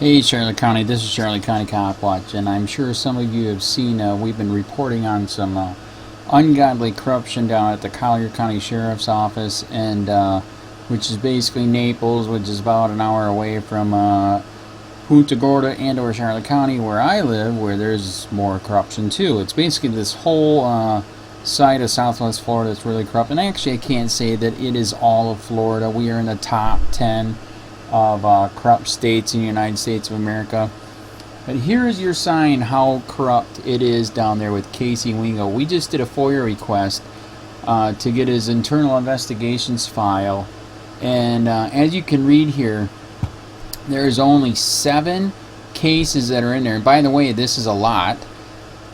Hey Charlotte County, this is Charlotte County COPWATCH, and I'm sure some of you have seen we've been reporting on some ungodly corruption down at the Collier County Sheriff's Office, and which is basically Naples, which is about an hour away from PUNTA, GORDA, and or Charlotte County, where I live, where there's more corruption too. It's basically this whole side of Southwest Florida that's really corrupt, and actually I can't say that it is all of Florida. We are in the top 10 of corrupt states in the United States of America. But here is your sign how corrupt it is down there with Kasey Wingo. We just did a FOIA request to get his internal investigations file, and as you can read here, there's only 7 cases that are in there. And by the way, this is a lot,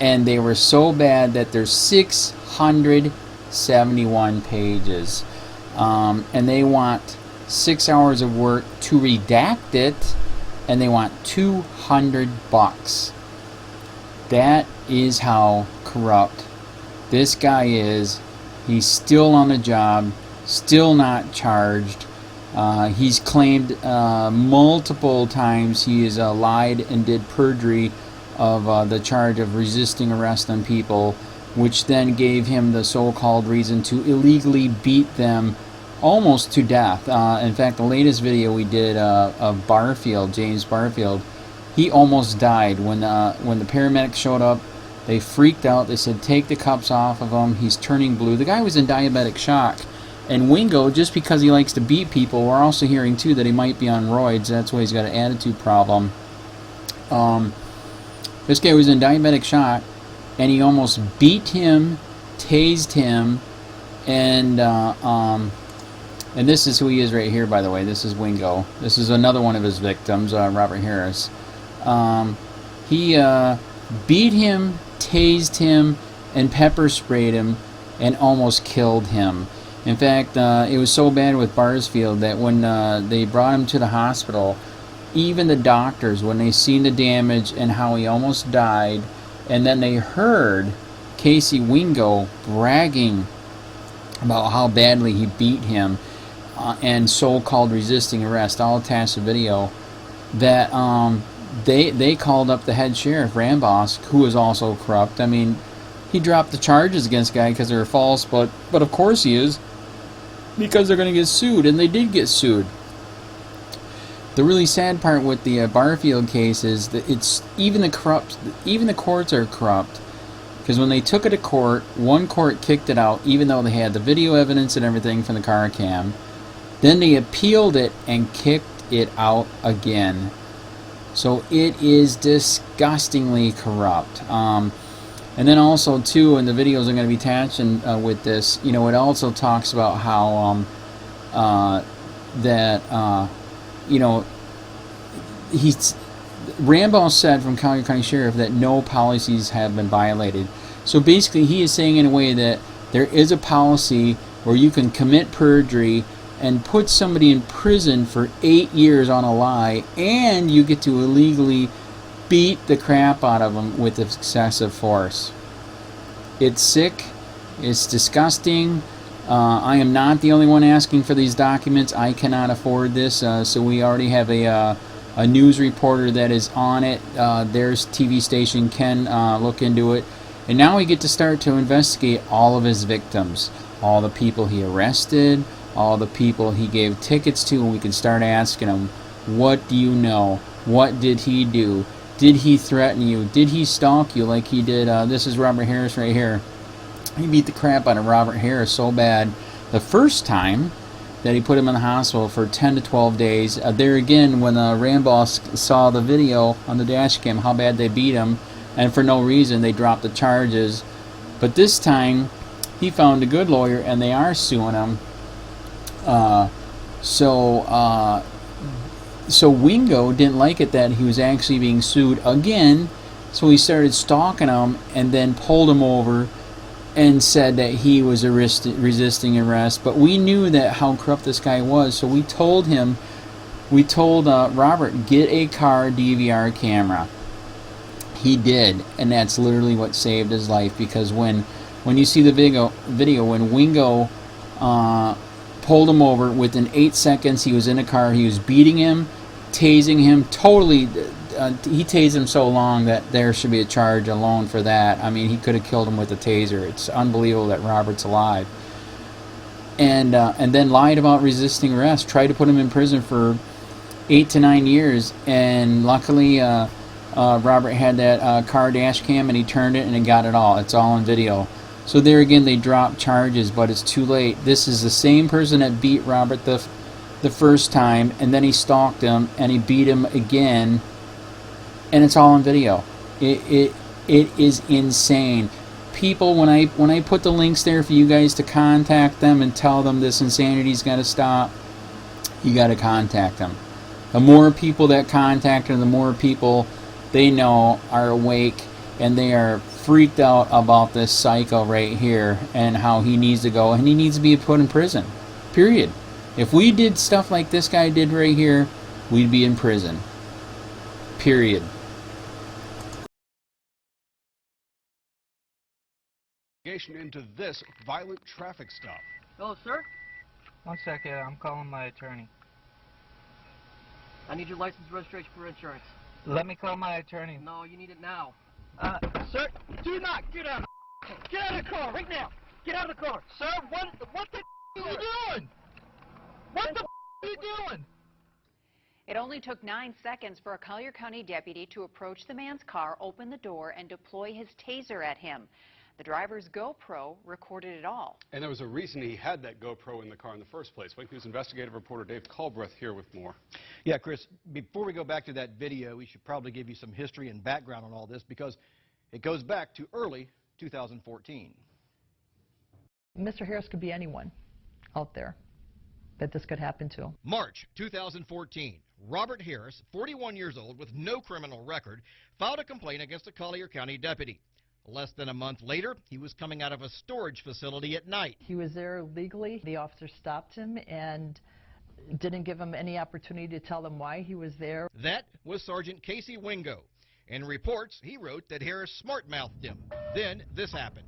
and they were so bad that there's 671 pages, and they want 6 hours of work to redact it, and they want $200. That is how corrupt this guy is. He's still on the job, still not charged. He's claimed multiple times he has lied and did perjury of the charge of resisting arrest on people, which then gave him the so-called reason to illegally beat them almost to death. In fact, the latest video we did of Barfield, James Barfield, he almost died when the paramedics showed up. They freaked out. They said, "Take the cuffs off of him. He's turning blue." The guy was in diabetic shock. And Wingo, just because he likes to beat people, we're also hearing too that he might be on roids. That's why he's got an attitude problem. This guy was in diabetic shock, and he almost beat him, tased him, and this is who he is right here, by the way. This is Wingo. This is another one of his victims, Robert Harris. He beat him, tased him, and pepper sprayed him, and almost killed him. In fact, it was so bad with Barsfield that when they brought him to the hospital, even the doctors, when they seen the damage and how he almost died, and then they heard Kasey Wingo bragging about how badly he beat him, and so-called resisting arrest. I'll attach the video. That they called up the head sheriff, Rambosk, who is also corrupt. I mean, he dropped the charges against the guy because they were false, but of course he is, because they're going to get sued, and they did get sued. The really sad part with the Barfield case is that it's even the courts are corrupt. Because when they took it to court, one court kicked it out, even though they had the video evidence and everything from the car cam. Then they appealed it and kicked it out again. So it is disgustingly corrupt. And then also too, and the videos are going to be attached with this, you know, it also talks about how you know, Rambosk said from Collier County Sheriff that no policies have been violated. So basically he is saying in a way that there is a policy where you can commit perjury and put somebody in prison for 8 years on a lie, and you get to illegally beat the crap out of them with excessive force. It's sick. It's disgusting. I am not the only one asking for these documents. I cannot afford this, so we already have a news reporter that is on it. There's TV station can look into it, and now we get to start to investigate all of his victims, all the people he arrested, all the people he gave tickets to, and we can start asking him, what do you know? What did he do? Did he threaten you? Did he stalk you like he did? This is Robert Harris right here. He beat the crap out of Robert Harris so bad the first time that he put him in the hospital for 10 to 12 days. There again, when Rambosk saw the video on the dash cam, how bad they beat him, and for no reason they dropped the charges. But this time, he found a good lawyer, and they are suing him. So Wingo didn't like it that he was actually being sued again, so he started stalking him and then pulled him over and said that he was resisting arrest. But we knew that how corrupt this guy was, so we told Robert, get a car DVR camera. He did, and that's literally what saved his life, because when you see the video when Wingo pulled him over, within 8 seconds he was in a car, he was beating him, tasing him totally. He tased him so long that there should be a charge alone for that. I mean, he could have killed him with a taser. It's unbelievable that Robert's alive. And then lied about resisting arrest. Tried to put him in prison for 8 to 9 years. And luckily, Robert had that car dash cam, and he turned it, and it got it all. It's all on video. So there again, they dropped charges, but it's too late. This is the same person that beat Robert the first time, and then he stalked him, and he beat him again, and it's all on video. It is insane. People, when I put the links there for you guys to contact them and tell them this insanity's got to stop, you got to contact them. The more people that contact them, the more people they know are awake, and they are freaked out about this psycho right here and how he needs to go, and he needs to be put in prison. Period. If we did stuff like this guy did right here, we'd be in prison. Period. Into this violent traffic stop. Hello, sir? 1 second, I'm calling my attorney. I need your license, registration for insurance. Let me call my attorney. No, you need it now. Sir, do not get out of the car right now. Get out of the car. Sir, what the are you doing? What the are you doing? It only took 9 seconds for a Collier County deputy to approach the man's car, open the door, and deploy his taser at him. The driver's GoPro recorded it all. And there was a reason he had that GoPro in the car in the first place. Wake News investigative reporter Dave Culbreth here with more. Yeah, Chris, before we go back to that video, we should probably give you some history and background on all this because it goes back to early 2014. Mr. Harris could be anyone out there that this could happen to. March 2014. Robert Harris, 41 years old with no criminal record, filed a complaint against a Collier County deputy. Less than a month later, he was coming out of a storage facility at night. He was there illegally. The officer stopped him and didn't give him any opportunity to tell them why he was there. That was Sergeant Kasey Wingo. In reports, he wrote that Harris smart-mouthed him. Then this happened.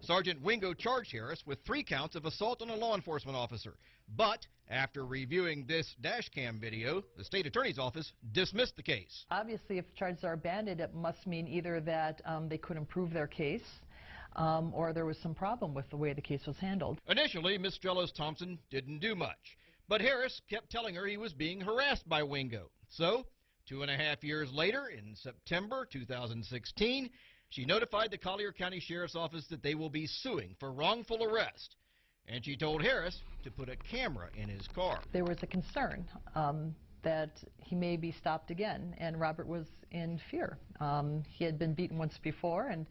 Sergeant Wingo charged Harris with 3 counts of assault on a law enforcement officer. But after reviewing this dash cam video, the state attorney's office dismissed the case. Obviously, if charges are abandoned, it must mean either that they couldn't prove their case or there was some problem with the way the case was handled. Initially, Ms. Jellos-Thompson didn't do much. But Harris kept telling her he was being harassed by Wingo. So 2.5 years later, in September 2016, she notified the Collier County Sheriff's Office that they will be suing for wrongful arrest. And she told Harris to put a camera in his car. There was a concern that he may be stopped again, and Robert was in fear. He had been beaten once before, and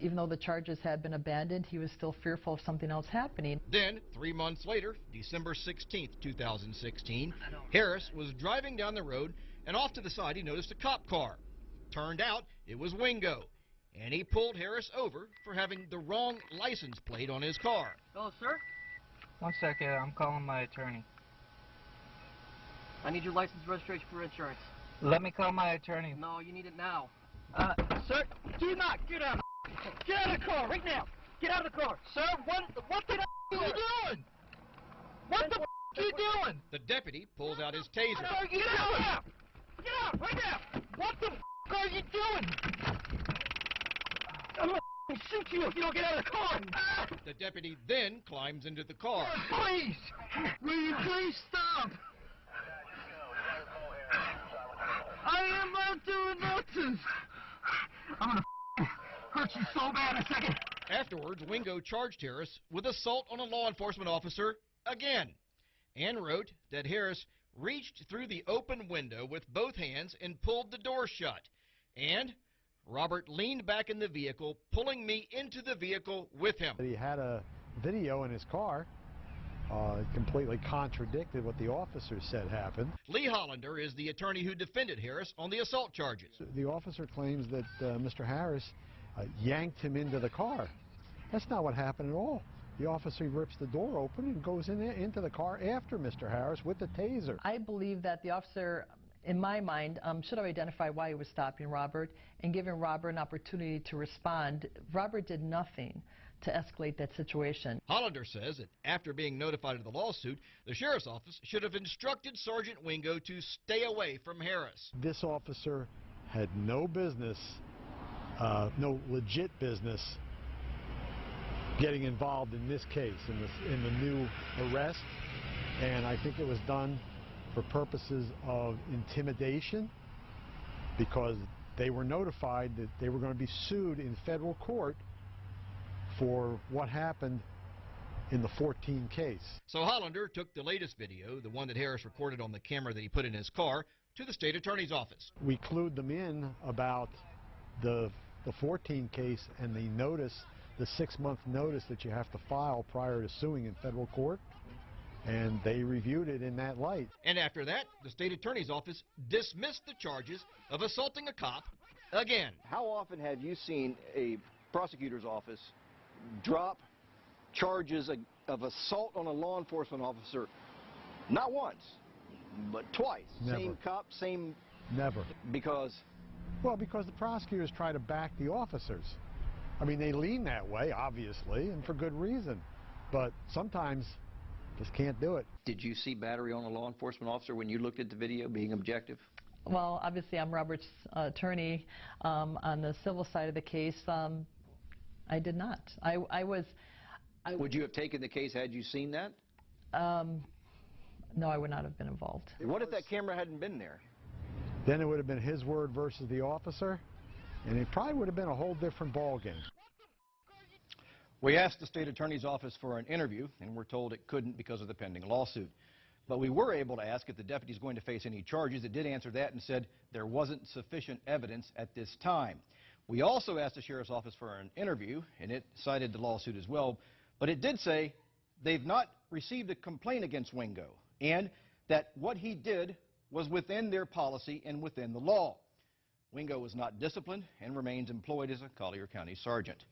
even though the charges had been abandoned, he was still fearful of something else happening. Then, 3 months later, December 16th, 2016, Harris was driving down the road, and off to the side he noticed a cop car. Turned out it was Wingo, and he pulled Harris over for having the wrong license plate on his car. Hello, sir? 1 second, I'm calling my attorney. I need your license, registration for insurance. Let me call my attorney. No, you need it now. Sir, do not get out of the car right now. Get out of the car. Sir, what the are you doing? What the are you doing? The deputy pulls out his taser. What are you doing? Get out right now. What the are you doing? I'm gonna shoot you if you don't get out of the car. The deputy then climbs into the car. Please, will you please stop? I am not doing nothing. I'm gonna hurt you so bad in a second. Afterwards, Wingo charged Harris with assault on a law enforcement officer again, and wrote that Harris reached through the open window with both hands and pulled the door shut. And Robert leaned back in the vehicle, pulling me into the vehicle with him. He had a video in his car. Completely contradicted what the officer said happened. Lee Hollander is the attorney who defended Harris on the assault charges. The officer claims that Mr. Harris yanked him into the car. That's not what happened at all. The officer rips the door open and goes in there into the car after Mr. Harris with the taser. I believe that the officer, in my mind, should have identified why he was stopping Robert and given Robert an opportunity to respond. Robert did nothing to escalate that situation. Hollander says that after being notified of the lawsuit, the sheriff's office should have instructed Sergeant Wingo to stay away from Harris. This officer had no business, no legit business getting involved in this case, in the new arrest, and I think it was done for purposes of intimidation because they were notified that they were going to be sued in federal court for what happened in the 14 case. So Hollander took the latest video, the one that Harris recorded on the camera that he put in his car, to the state attorney's office. We clued them in about the 14 case and the notice, the 6-month notice that you have to file prior to suing in federal court, and they reviewed it in that light. And after that, the state attorney's office dismissed the charges of assaulting a cop again. How often have you seen a prosecutor's office drop charges of assault on a law enforcement officer? Not once, but twice. Never. Same cop, same... Never. Because? Well, because the prosecutors try to back the officers. I mean, they lean that way, obviously, and for good reason. But sometimes just can't do it. Did you see battery on a law enforcement officer when you looked at the video, being objective? Well, obviously I'm Robert's attorney on the civil side of the case. I did not. Would you have taken the case had you seen that? No, I would not have been involved. What if that camera hadn't been there? Then it would have been his word versus the officer, and it probably would have been a whole different ball game. We asked the state attorney's office for an interview, and we're told it couldn't because of the pending lawsuit. But we were able to ask if the deputy's going to face any charges. It did answer that and said there wasn't sufficient evidence at this time. We also asked the sheriff's office for an interview, and it cited the lawsuit as well. But it did say they've not received a complaint against Wingo, and that what he did was within their policy and within the law. Wingo was not disciplined and remains employed as a Collier County sergeant.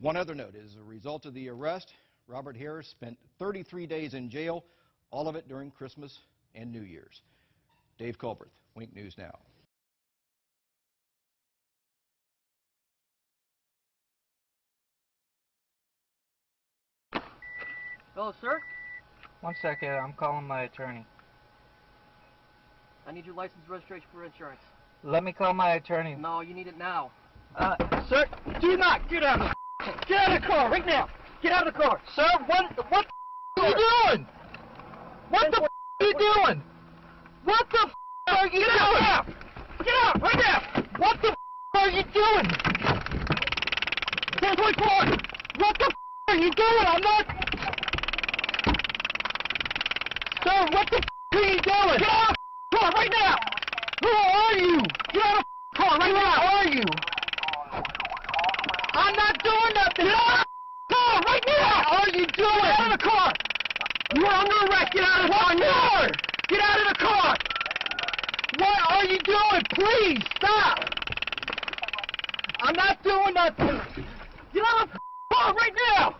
One other note, as a result of the arrest, Robert Harris spent 33 days in jail, all of it during Christmas and New Year's. Dave Culbreth, Wink News Now. Hello, sir? 1 second, I'm calling my attorney. I need your license registration for insurance. Let me call my attorney. No, you need it now. Sir, do not get out of the get out of the car right now. Get out of the car. Sir, what are you doing? What the are you doing? What the are you doing? Get out right now. What the are you doing? 1024. What the are you doing? I'm not. Sir, what the are you doing? Get out of the car right now. Who are you? Get out of the car right now. Who are you? I'm not doing nothing. Get out of the car right now. What are you doing? Get out of the car. You're under arrest. Get out of the car now. Get out of the car. What are you doing? Please stop. I'm not doing nothing. Get out of the car right now.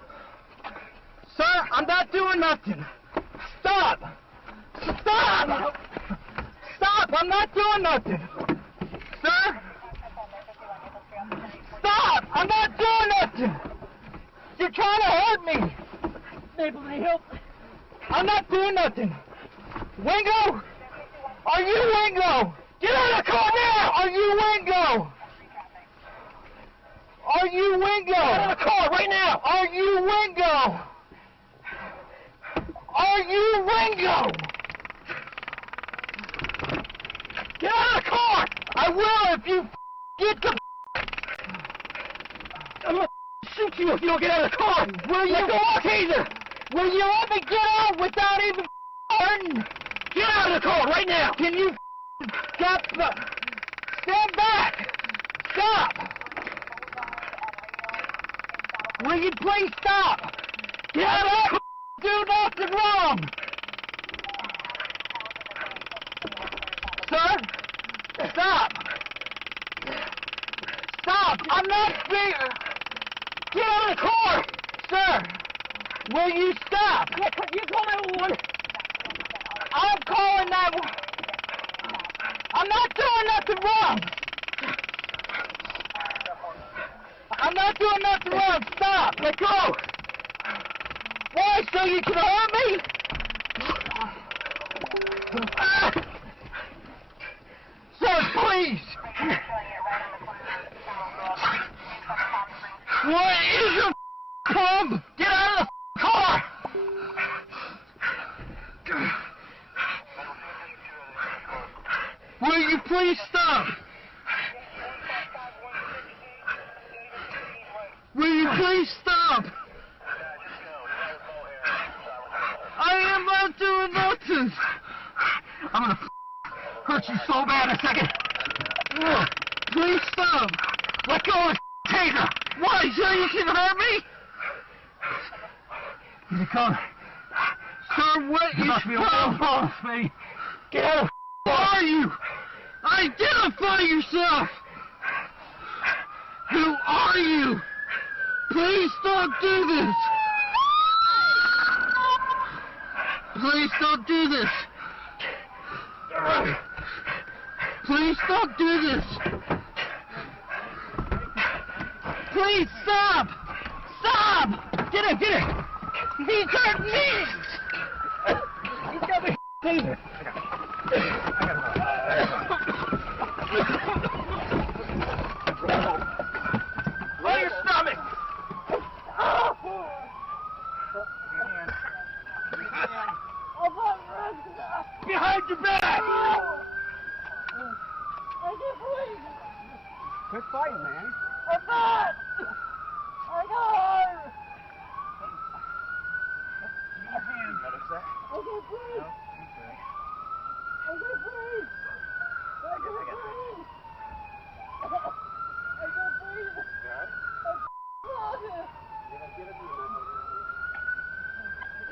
Sir, I'm not doing nothing. Stop. Stop. Stop. I'm not doing nothing. Sir. Stop! I'm not doing nothing! You're trying to hurt me! Able to help? I'm not doing nothing! Wingo! Are you Wingo? Get out of the car now! Are you Wingo? Are you Wingo? Get out of the car right now! Are you Wingo? Are you Wingo? Get out of the car! I will if you get the I'm gonna shoot you if you don't get out of the car! Will you? Taser! Will you let me get out without even hurting? Get out of the car right now! Can you stop? Stand back! Stop! Will you please stop? Get out of the car! Do nothing wrong! Sir? Stop! Stop! I'm not speaking! Get out of the car! Sir! Will you stop? You call 911! I'm calling 911! I'm not doing nothing wrong! I'm I'm not doing nothing wrong. Stop. Let go. Why? So you can hurt me? Sir, please. What is your problem? Get out of the car. Will you please stop? Will you please stop? I am not doing nothing. I'm gonna hurt you so bad in a second. Please stop. Let go of the taser. Why? So you can hurt me? Here it comes. Sir, what is your problem? Get out of Who are you? Identify yourself. Who are you? Please don't do this. Please don't do this. Please don't do this. Please stop. Stop. Get it. He's hurt me. He's got me taser. Roll your stomach. Behind your back. I can't breathe. Quit fighting, man. I'm not. I got hurt. Notice that? I can't breathe. I can't breathe. I can't breathe. I can't breathe. Get it.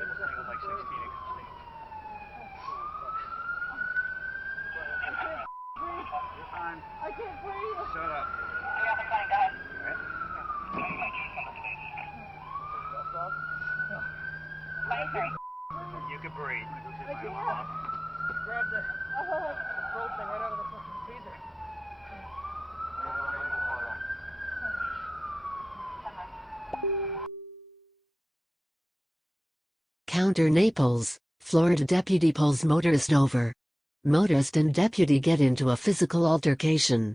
It's like 16. I can't breathe. Shut up. You can breathe. I can't. Grab the throat thing right out of the fucking taser. Counter Naples, Florida deputy pulls motorist over. Motorist and deputy get into a physical altercation.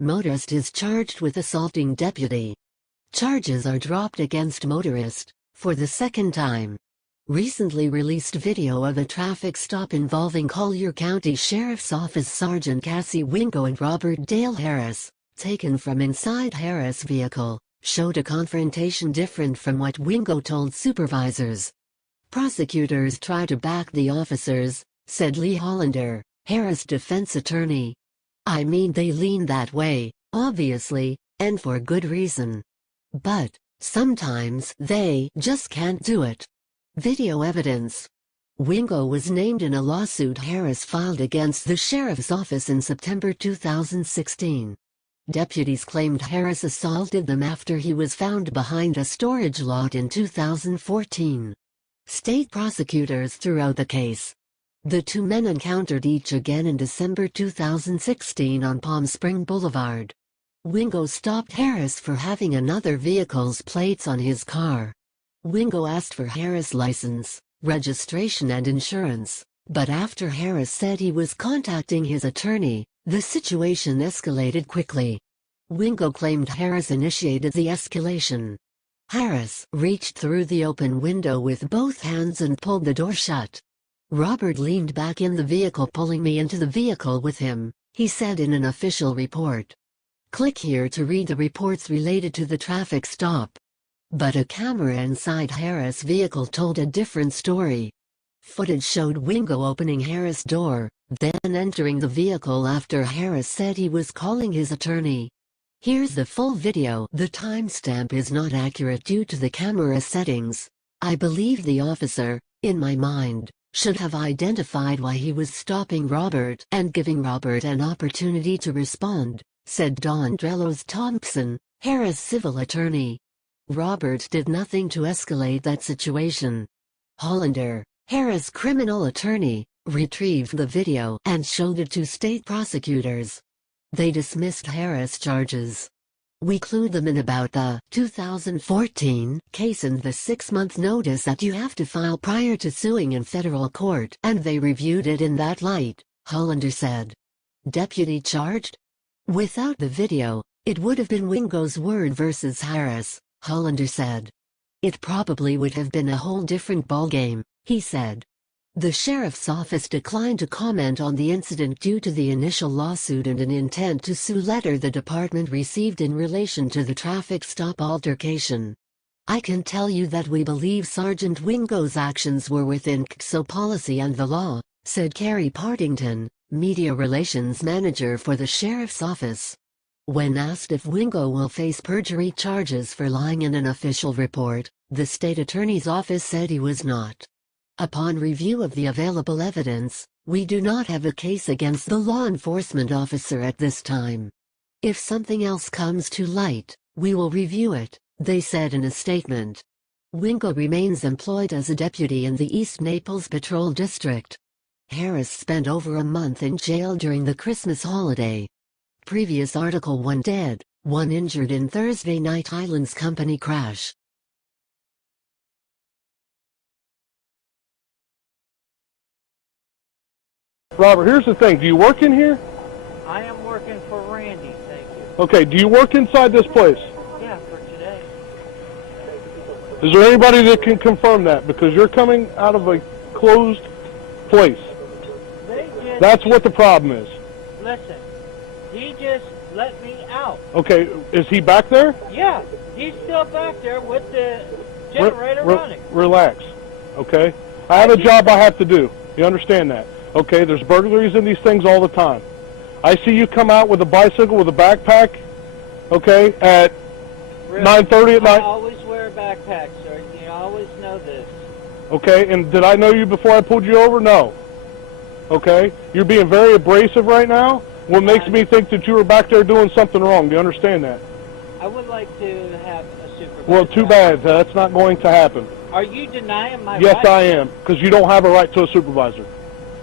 Motorist is charged with assaulting deputy. Charges are dropped against motorist, for the second time. Recently released video of a traffic stop involving Collier County Sheriff's Office Sergeant Kasey Wingo and Robert Dale Harris, taken from inside Harris' vehicle, showed a confrontation different from what Wingo told supervisors. Prosecutors try to back the officers, said Lee Hollander, Harris' defense attorney. I mean, they lean that way, obviously, and for good reason. But sometimes they just can't do it. Video evidence. Wingo was named in a lawsuit Harris filed against the sheriff's office in September 2016. Deputies claimed Harris assaulted them after he was found behind a storage lot in 2014. State prosecutors threw out the case. The two men encountered each again in December 2016 on Palm Spring Boulevard. Wingo stopped Harris for having another vehicle's plates on his car. Wingo asked for Harris' license, registration and insurance, but after Harris said he was contacting his attorney, the situation escalated quickly. Wingo claimed Harris initiated the escalation. Harris reached through the open window with both hands and pulled the door shut. Robert leaned back in the vehicle, pulling me into the vehicle with him, he said in an official report. Click here to read the reports related to the traffic stop. But a camera inside Harris' vehicle told a different story. Footage showed Wingo opening Harris' door, then entering the vehicle after Harris said he was calling his attorney. Here's the full video. The timestamp is not accurate due to the camera settings. I believe the officer, in my mind, should have identified why he was stopping Robert and giving Robert an opportunity to respond, said Don Drelos Thompson, Harris' civil attorney. Robert did nothing to escalate that situation. Hollander, Harris' criminal attorney, retrieved the video and showed it to state prosecutors. They dismissed Harris' charges. We clued them in about the 2014 case and the 6-month notice that you have to file prior to suing in federal court, and they reviewed it in that light, Hollander said. Deputy charged? Without the video, it would have been Wingo's word versus Harris, Hollander said. It probably would have been a whole different ballgame, he said. The sheriff's office declined to comment on the incident due to the initial lawsuit and an intent to sue letter the department received in relation to the traffic stop altercation. I can tell you that we believe Sergeant Wingo's actions were within COPWA policy and the law, said Carrie Partington, media relations manager for the sheriff's office. When asked if Wingo will face perjury charges for lying in an official report, the state attorney's office said he was not. Upon review of the available evidence, we do not have a case against the law enforcement officer at this time. If something else comes to light, we will review it, they said in a statement. Wingo remains employed as a deputy in the East Naples Patrol District. Harris spent over a month in jail during the Christmas holiday. Previous article: 1 dead, 1 injured in Thursday night Highlands Company crash. Robert, here's the thing. Do you work in here? I am working for Randy, thank you. Okay, do you work inside this place? Yeah, for today. Is there anybody that can confirm that? Because you're coming out of a closed place. That's what the problem is. Listen, he just let me out. Okay, is he back there? Yeah, he's still back there with the generator running. Relax, okay? I have a job I have to do. You understand that? Okay, there's burglaries in these things all the time. I see you come out with a bicycle with a backpack, okay, at 9:30 at night. I always wear a backpack, sir. You always know this. Okay, and did I know you before I pulled you over? No. Okay, you're being very abrasive right now. What makes me think that you were back there doing something wrong? Do you understand that? I would like to have a supervisor. Well, too bad. That's not going to happen. Are you denying my Yes, right? I am, because you don't have a right to a supervisor.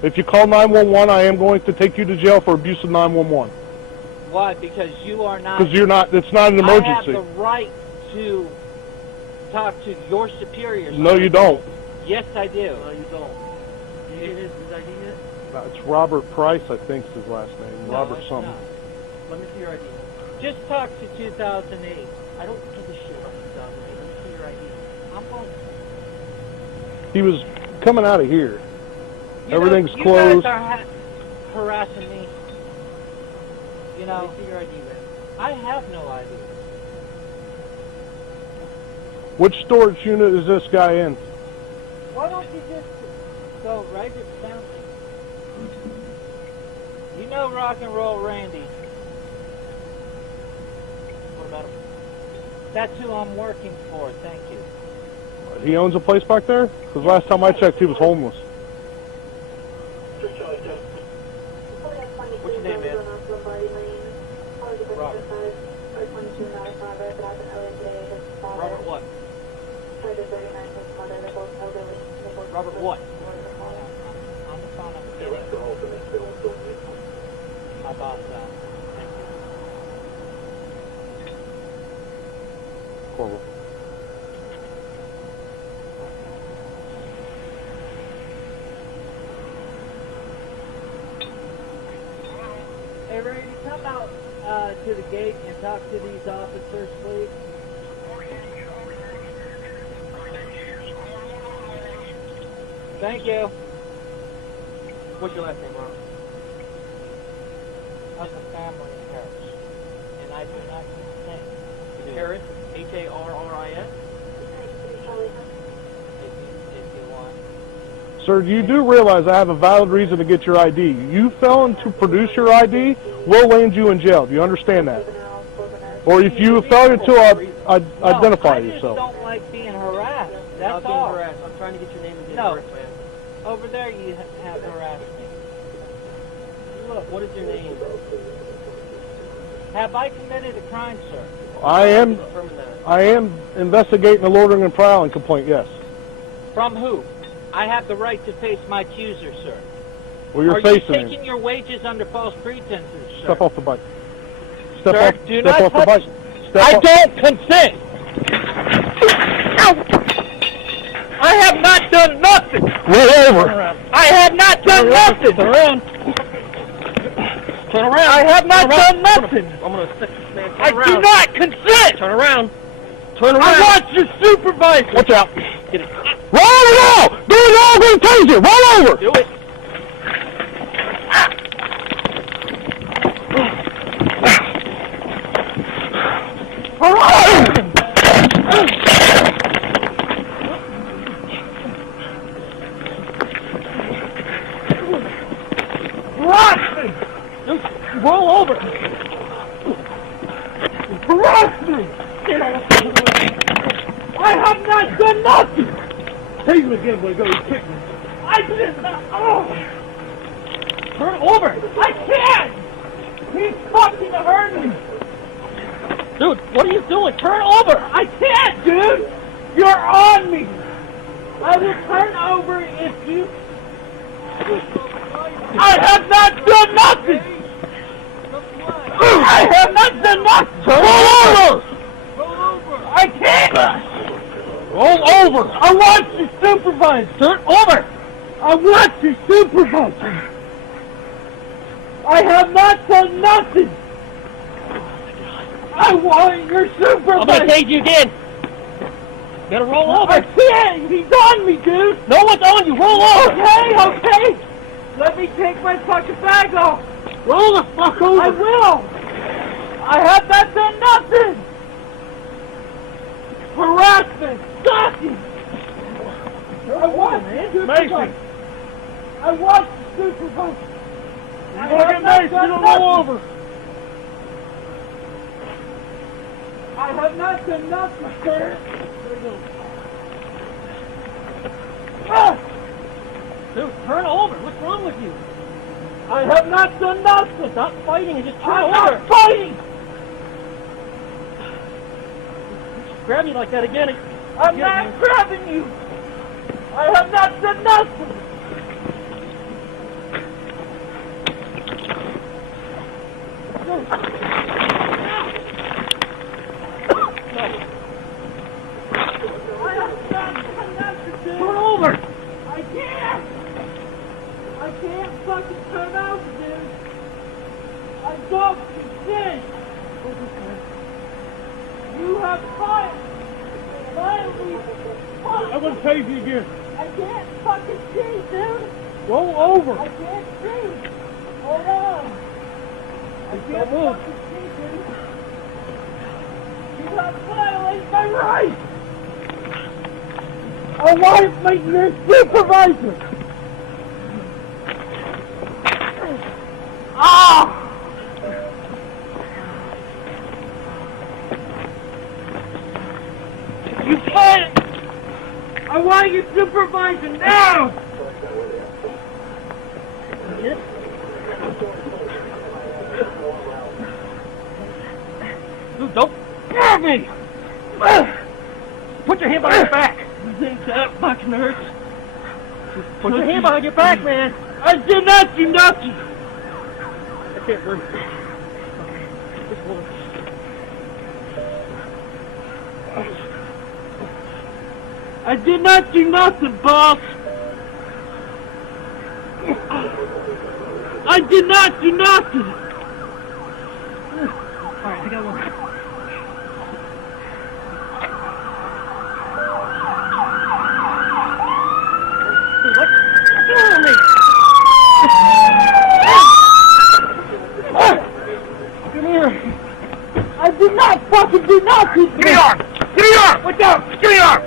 If you call 911, I am going to take you to jail for abuse of 911. Why? Because you are not... Because you're not, it's not an emergency. I have the right to talk to your superiors. No, you don't. Yes, I do. No, you don't. Did you get his ID yet? It's Robert Price, I think is his last name. No, Robert it's something. not. Let me see your ID. Just talk to 2008. I don't give a shit about 2008. Let me see your ID. I'm going... He was coming out of here. You Everything's know, closed. You guys are harassing me. You know... Let me see your ID, man. I have no ID. Which storage unit is this guy in? Why don't you just go right to the sound? You know Rock and Roll Randy. What about him? That's who I'm working for, thank you. He owns a place back there? Because last time I checked, he was homeless. What's your name, man? Robert. Robert what? Robert what? On the phone, I'm kidding. My boss, thank you. Corporal. Hey, Randy, come out to the gate and talk to these officers, please. Thank you. What's your last name, Ron? I'm the family of Harris, and I do not consent. Harris? H-A-R-R-I-S? If you want. Sir, you do realize I have a valid reason to get your ID. You failing to produce your ID, we'll land you in jail. Do you understand that? Or if you fail to identify yourself. I just don't like being harassed. That's Not all. being harassed. I'm trying to get your name and date No. of birth, man. Over there you have harassed me. Look, what is your name? Have I committed a crime, sir? I am Determine that. I am investigating a loitering and prowling complaint, yes. From who? I have the right to face my accuser, sir. Well, you're Are facing you him. taking your wages under false pretenses, sir? Step off the bike. Sir, Step do off not the touch, bike. I don't consent. I have not done nothing. Roll over. I have not done nothing. Turn around. Turn around. I have not done nothing. I'm gonna stick this man. I do not consent. Turn around. Turn around. I want your supervisor. Watch out. Get it. Roll it all. Do it all. We're gonna change it. Roll over. Do it. All right. Roll over. Harass me. I have not done nothing. Take him again, boy. Go. You kick me. I didn't. Oh. Turn over. I can't. He's fucking hurting me. Dude, what are you doing? Turn over. I can't, dude. You're on me. I will turn over if you... I have not done nothing. I have not done nothing. Roll over. I can't. Roll over. I want your supervisor. Turn over. I want your supervisor. I have not done nothing. I want your supervisor. I'm gonna tase you again. You gotta roll over. I can't. He's on me, dude. No one's on you. Roll over. Okay. Let me take my fucking bag off. Roll the fuck over. I will. I have not done nothing. Harassment. Stalking. I want supervisor. I want supervisor. You're gonna get maced. You're gonna roll over. I have not done nothing, sir. Ah! Dude, turn over. What's wrong with you? I have not done nothing. Stop fighting and just turn I'm over. not fighting. Grab me like that again. I'm not grabbing you. I have not done nothing. Turn over. I can't. I can't fucking turn over, dude. I don't consent. You have violently. I'm gonna tase you again. I can't fucking see, dude. Roll over. I can't see. Hold on. I can't fucking see, dude. You have violated my rights. I want to make you a supervisor. Ah! You can't! I want you supervisor now! Dude, don't grab me! Put your hand behind your back! You think that fucking hurts? Put your hand behind your back, man! I did not do nothing! I can't breathe. Just hold it. I did not do nothing, boss! I did not do nothing! Alright, I got one. Come here! I did not fucking do nothing! Give me your arm! Give me your arm! What's up? Give me your arm!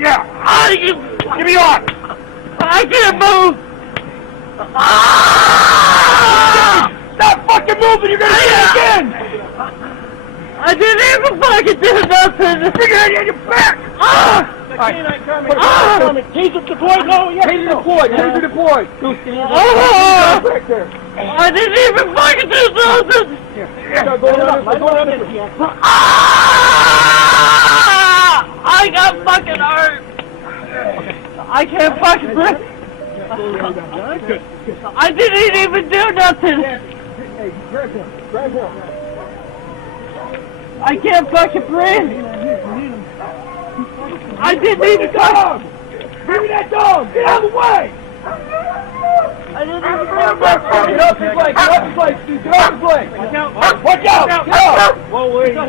Yeah! Give me your arm! I can't move! Stop fucking moving! You're gonna do it again! I didn't even fucking do nothing! Bring your hand on your back! Canine coming! Taser deployed! No, yeah! Taser deployed! Taser deployed! Back there! I didn't even fucking do nothing! I got fucking hurt! I can't fucking breathe! I didn't even do nothing! Hey, grab him. Grab him. I can't fucking breathe. I didn't need a dog. Give me that dog. Get out of the way. I didn't even get off his leg. Get off his leg, Steve. Get off his leg. Watch out. Get out. Whoa, wait. Oh,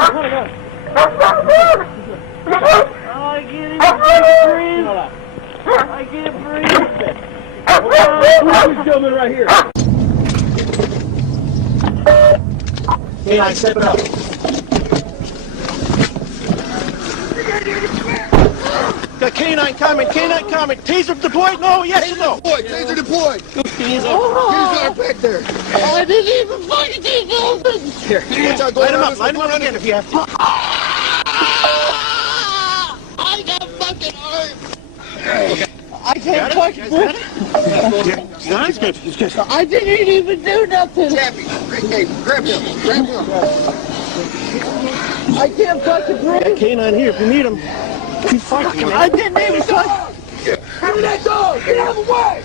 I can't even fucking breathe. I can't breathe. This gentleman right here. Canine, step it up. Got canine coming, taser deployed? No, yes or no? Taser deployed. He's He's back there. Oh, I didn't even fucking take open. Here, light him up again if you have to. I got fucking hurt. Okay. I can't fucking breathe. Yeah, he's good. He's good. I didn't even do nothing. Tappy, hey, grab him. Grab him. I can't fucking breathe. Got canine here if you need him. He's fucking. I didn't even touch. Give me that dog. Get out of the way.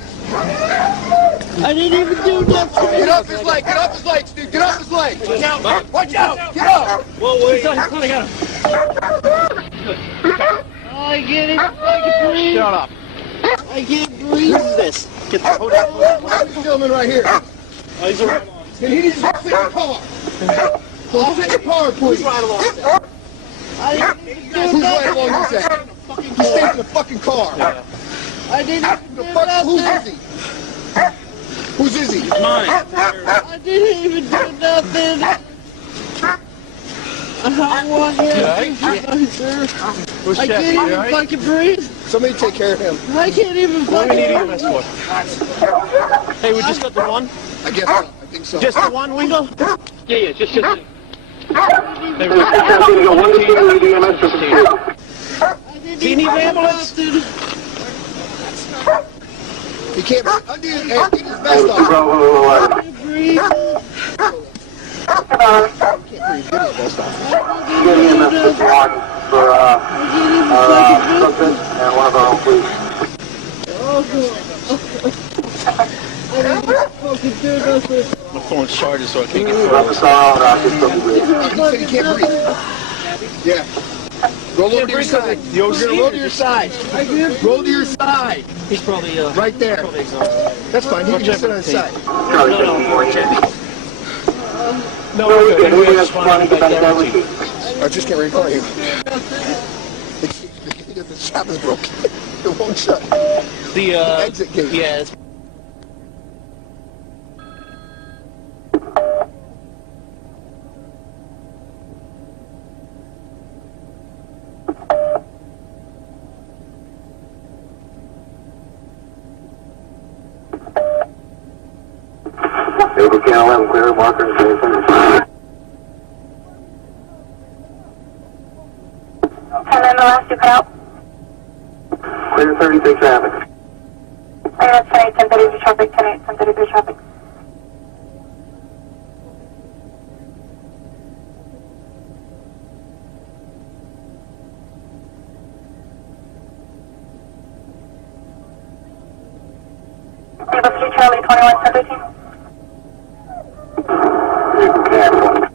I didn't even do nothing. Get off his leg. Get off his leg, Steve. Get off his leg. Watch out. Watch out. Get up. Whoa, wait. He's running at him. I can't even fucking breathe. Shut up. I can't breathe. This. Get the hold on. This gentleman right here. Oh, he's around. He needs to sit in the car. So sit in the car, please. I didn't even do Who's right nothing. along his side? He stays in the fucking car. I didn't even do Who's nothing. is he? Whose is he? Mine. I didn't even do nothing. I want him. I can't even fucking breathe. Somebody take care of him. I can't even fucking breathe. Hey, we just got the one? I guess so. I think so. Just the one, Wingo? Yeah, just. Hey, do you need an ambulance? He can't undo his vest off. I can't breathe. My phone's charged, so I can't get He said he can't breathe. Yeah. Roll over to your side. You're going to roll to your side. Roll to your side. He's probably, right there. Probably exhausted. That's fine. He can just sit on his side. No, we're just responding by guarantee. I just can't recall you. The shop is broken. It won't shut. The exit gate. Yeah. Vehicle Can 11 clear, marker and Jason. And then the last two cut out. Clear 36 traffic. And that's 10-8, 10-33 traffic, 10-8, 10-33 traffic. Vehicle 3 Charlie, 21, 10-13. Vehicle Can 1.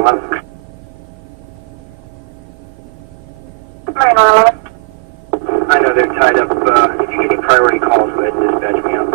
111. Marine 111. I know they're tied up. If you get any priority calls, go ahead and dispatch me out.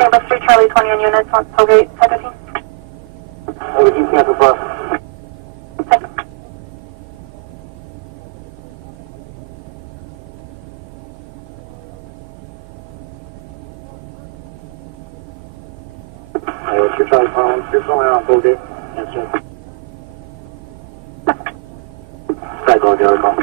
Rambosk 3 Charlie 20 on units on Tollgate 515. Over to cancel bus. What's your Charlie phone? You're calling on Tollgate. Answer. Side call, Gary call.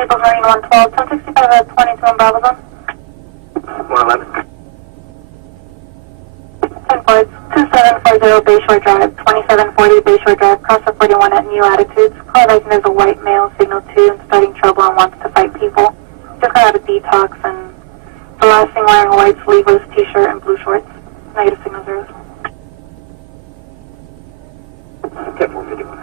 Naples Marine 112, 1065 at 22 on Bravo Zone. 111. 10 flights, 2740 Bayshore Drive, 2740 Bayshore Drive, cross the 41 at New Attitudes. Call like there's a white male, signal 2, and starting trouble and wants to fight people. Just got out of detox and the last thing wearing a white sleeveless t-shirt and blue shorts. Negative signal 0. 10-451.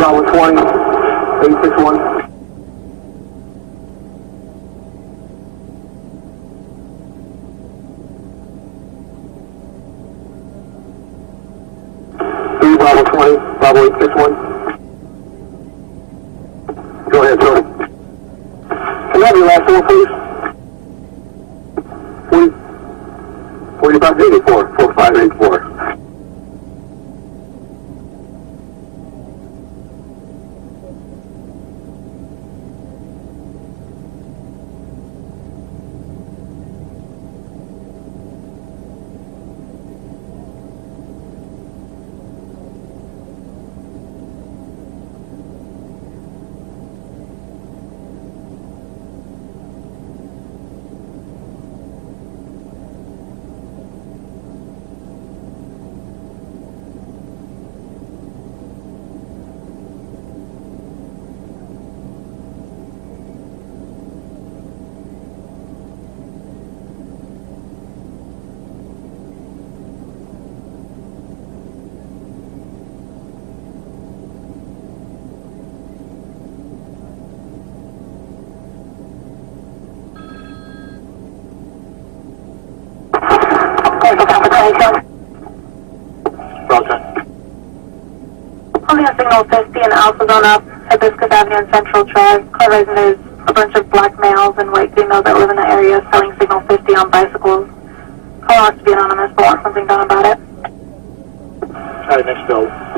Bravo 20, 861. Bravo 20, Bravo 861. Go ahead, sir. Can I have your last four, please? 4584, 4584. Holding a signal 50 and Alpha Zone up, Hibiscus Avenue and Central Drive. Realizing there's a bunch of black males and white females that live in the area selling signal 50 on bicycles. Call out to be anonymous, but want something done about it. Alright, next bill.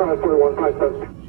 274157.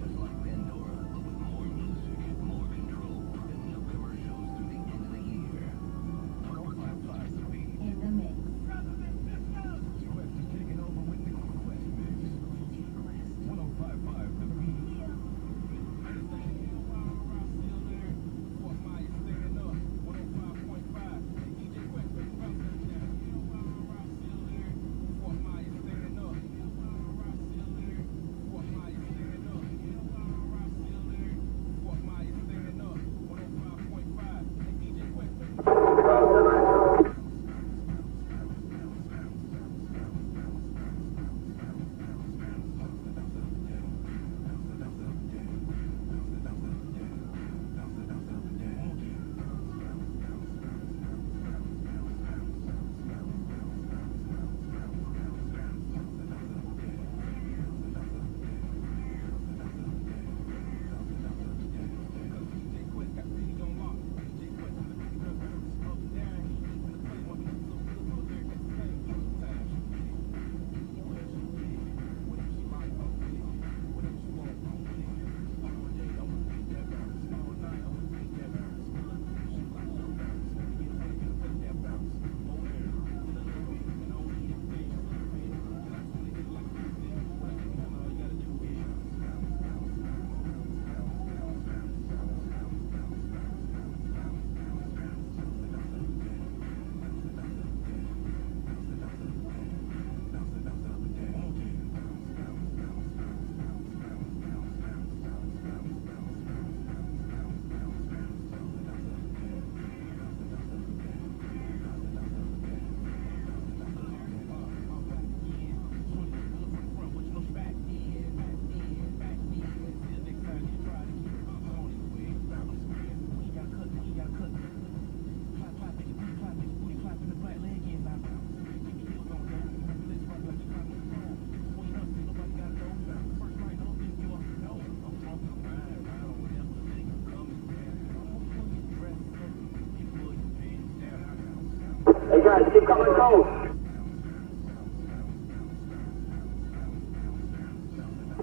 Hey guys, keep coming close.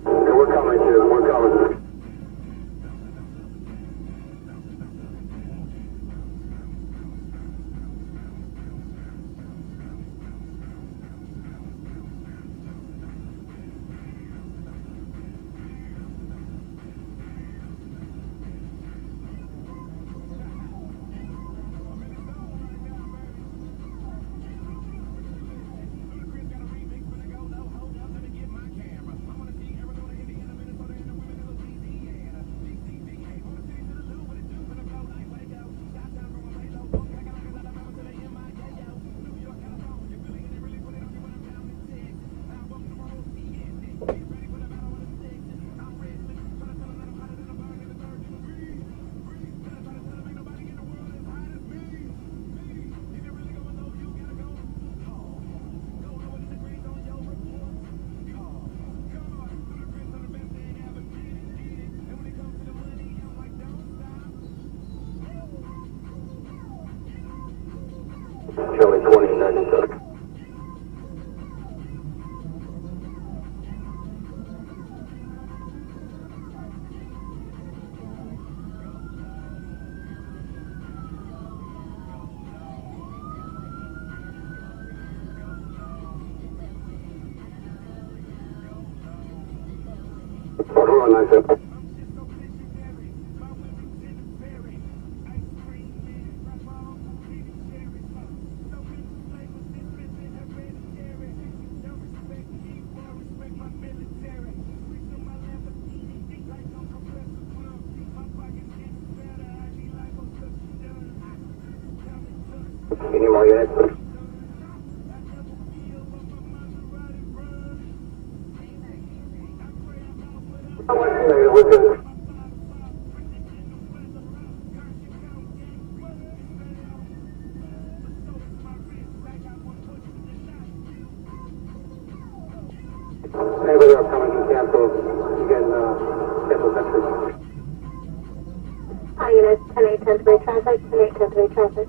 Yeah, we're coming too. We're coming. Charlie 2097. Hold on, 97. Any more units? Anybody else coming to cancel? Again, cancel country. Hi, units 10-8-10-3 traffic, 10-8-10-3 traffic.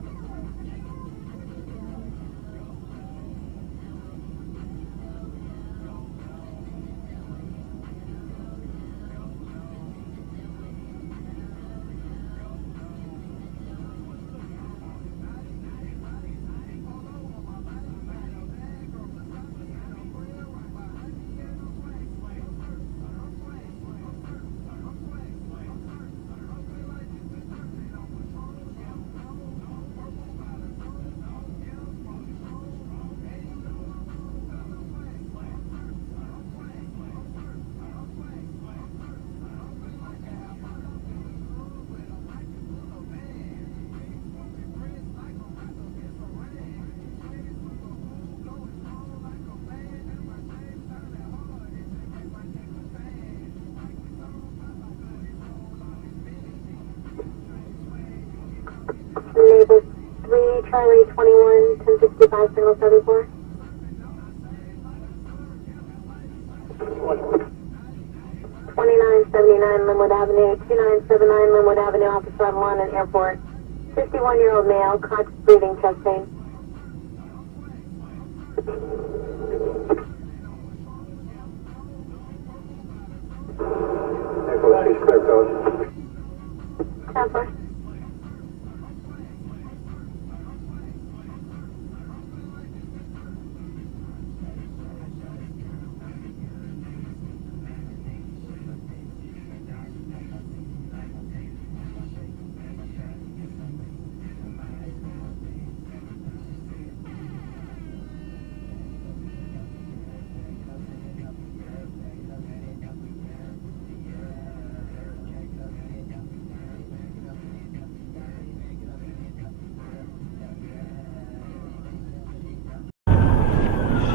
5, signal 74. 2979 Linwood Avenue, 2979 Linwood Avenue, Officer on 1 in airport. 51-year-old male, conscious breathing, chest pain. Transfer.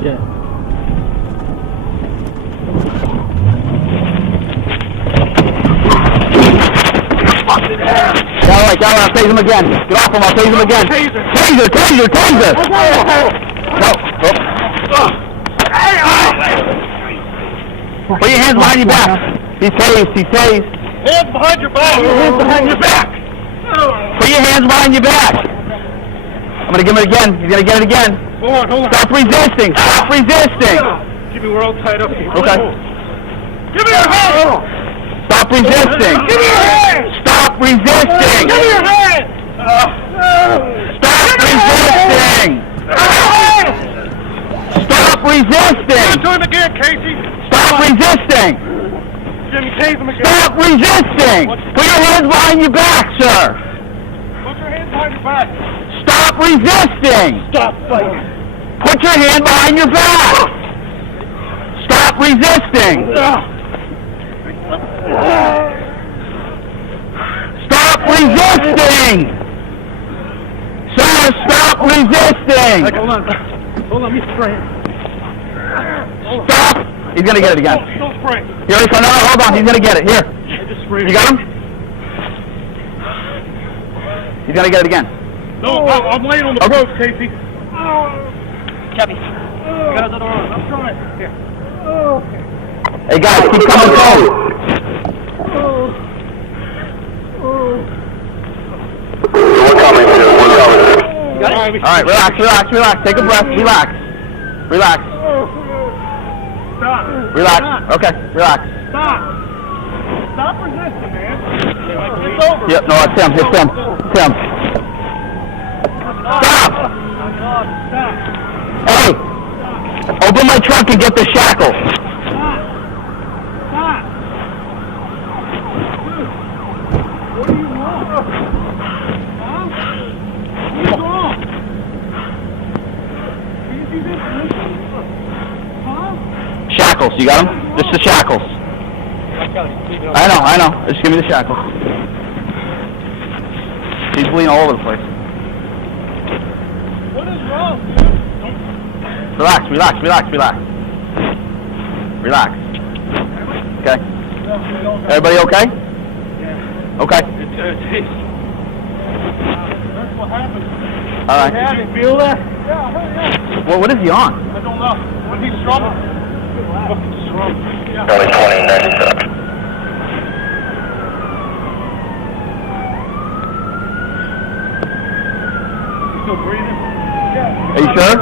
Shit. All right, I'll tase him again. Get off him, I'll tase him again. Taser! No. Put your hands behind your back. He's tased. Hands behind your back! Hands behind your back! Put your hands behind your back. I'm gonna give him it again. He's gonna get it again. Hold on. Stop resisting! Give me, we're all tied up here. Okay. Give me your hands! Stop resisting! Give me your hands! Stop resisting! Give me your hands! Stop resisting! Stop resisting! Do him again, Kasey! Stop resisting! Jimmy, tase him again! Stop resisting! Put your hands behind your back, sir! Put your hands behind your back! Stop resisting! Stop fighting! Put your hand behind your back! Stop resisting! Stop resisting! Sir, stop resisting! Hold on, let me spray. Stop! He's gonna get it again. Don't spray. Here, no, hold on, he's gonna get it. Here. I just sprayed. You got him? He's gonna get it again. No, I'm laying on the ropes, Kasey. Chubby. I'm trying. Here. Hey guys, keep coming forward. We're coming. All right, relax. Take a breath. Relax. Stop. Relax. Stop. Okay, relax. Stop resisting, man. It's over. Yep, no, it's him. Stop! Hey! Open my trunk and get the shackles. Stop. What do you want? Huh? What's wrong? Can you see this? Huh? Shackles, you got them? Just the shackles. I know. Just give me the shackles. He's bleeding all over the place. What is wrong, dude? Relax. Okay. Everybody okay? Yeah. Okay. That's what happened. All right. You feel that? Yeah. Well, what is he on? I don't know. When he's struggling. Fucking strong. Yeah. Only 2097. Still breathing? Yeah. Are you sure?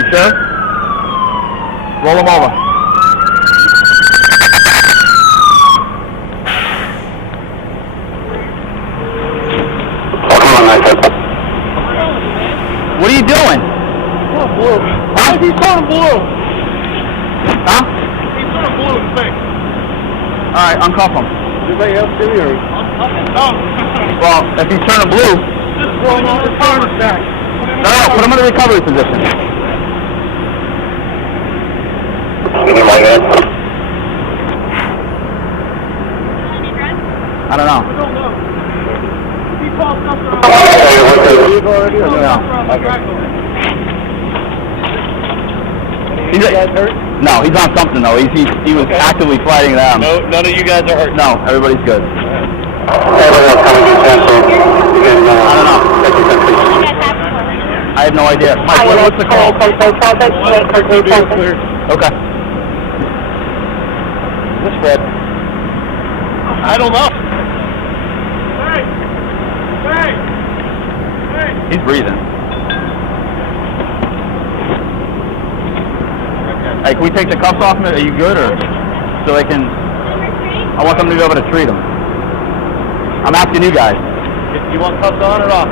You sure? Roll him over. What are you doing? Huh? He's turning blue. Huh? He's turning blue in the face. All right, uncuff him. Anybody else see or? No. Well, if he's turning blue. Just throw him on the counter back. No, put him in the recovery position. Give me my hand. I don't know. I don't know. He called something No. No, he's on something though. He was actively fighting them. No, none of you guys are hurt. No, everybody's good. Everyone coming to Central. You guys know. I don't know. I have no idea. Mike, what's the call? Okay. What's Fred? I don't know. He's breathing. Hey, can we take the cuffs off him? Are you good, or so they can? I want them to be able to treat him. I'm asking you guys. You want cuffs on or off?